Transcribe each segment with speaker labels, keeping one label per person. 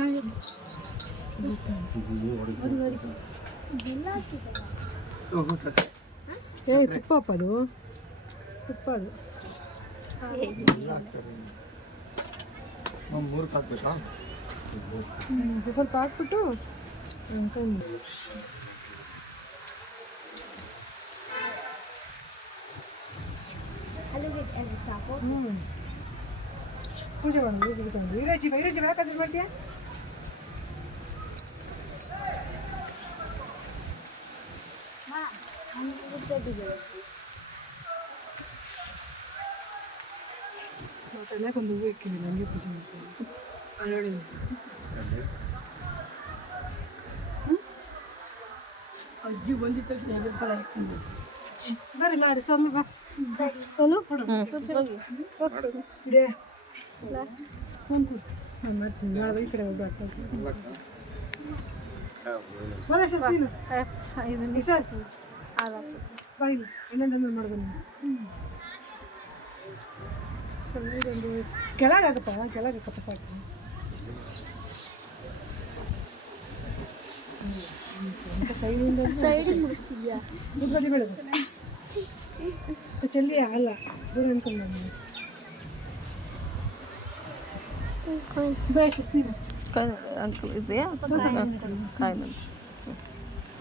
Speaker 1: ಏ ತುಪ್ಪ ಅಪ್ಪ ಅದು ತುಪ್ಪ ಅದು
Speaker 2: ಮೂರು ಹಾಕ್ಬೇಕಾ
Speaker 1: ಸ್ವಲ್ಪ ಹಾಕ್ಬಿಟ್ಟು ಪೂಜೆ ಮಾಡೋದು ಈಗ ತಂದು ಇರಾಜಿ ಇರಾಜಿ ಯಾಕೆ ಕನ್ಸಿಲ್ ಮಾಡ್ತೀಯಾ gidebiliriz. Materia conduve que mi novio puso mi Alorin.
Speaker 3: ಅಜ್ಜಿ ಬಂದಿದ್ದ bir ಮಾಡಿ ಸೊಮ್ಮೆ ಬಾ ಸೊಲು
Speaker 1: ಇಡೇ ಮಾಡ್ತೀನಿ ಈ ಕಡೆ ಹೋಗ್ಬೇಕು ಬಾಯಿಲ್ಲ ಇನ್ನೊಂದೊಂದು ಮಾಡ್ಬೋದು ಇದೊಂದು ಕೆಳಗಾಗಪ್ಪ ಕೆಳಗಾಗಪ್ಪ ಸಾಕು
Speaker 4: ಸೈಡಿಗೆ ಮುಗಿಸ್ತಿದ್ಯಾ
Speaker 1: ಚೆಲ್ಲಿ ದೂರ ಬೇಷ್
Speaker 5: ಅಂಕಲ್ ಇದೆಯಾ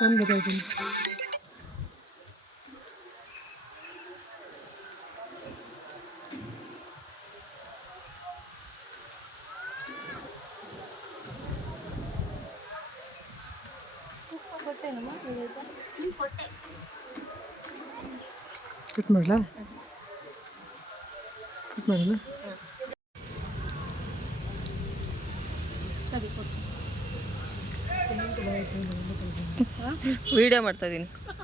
Speaker 1: Ben de dedim. കിട്ടുന്നില്ല കിട്ടുന്നില്ല
Speaker 5: ವಿಡಿಯೋ ಮಾಡ್ತಾ ಇದ್ದೀನಿ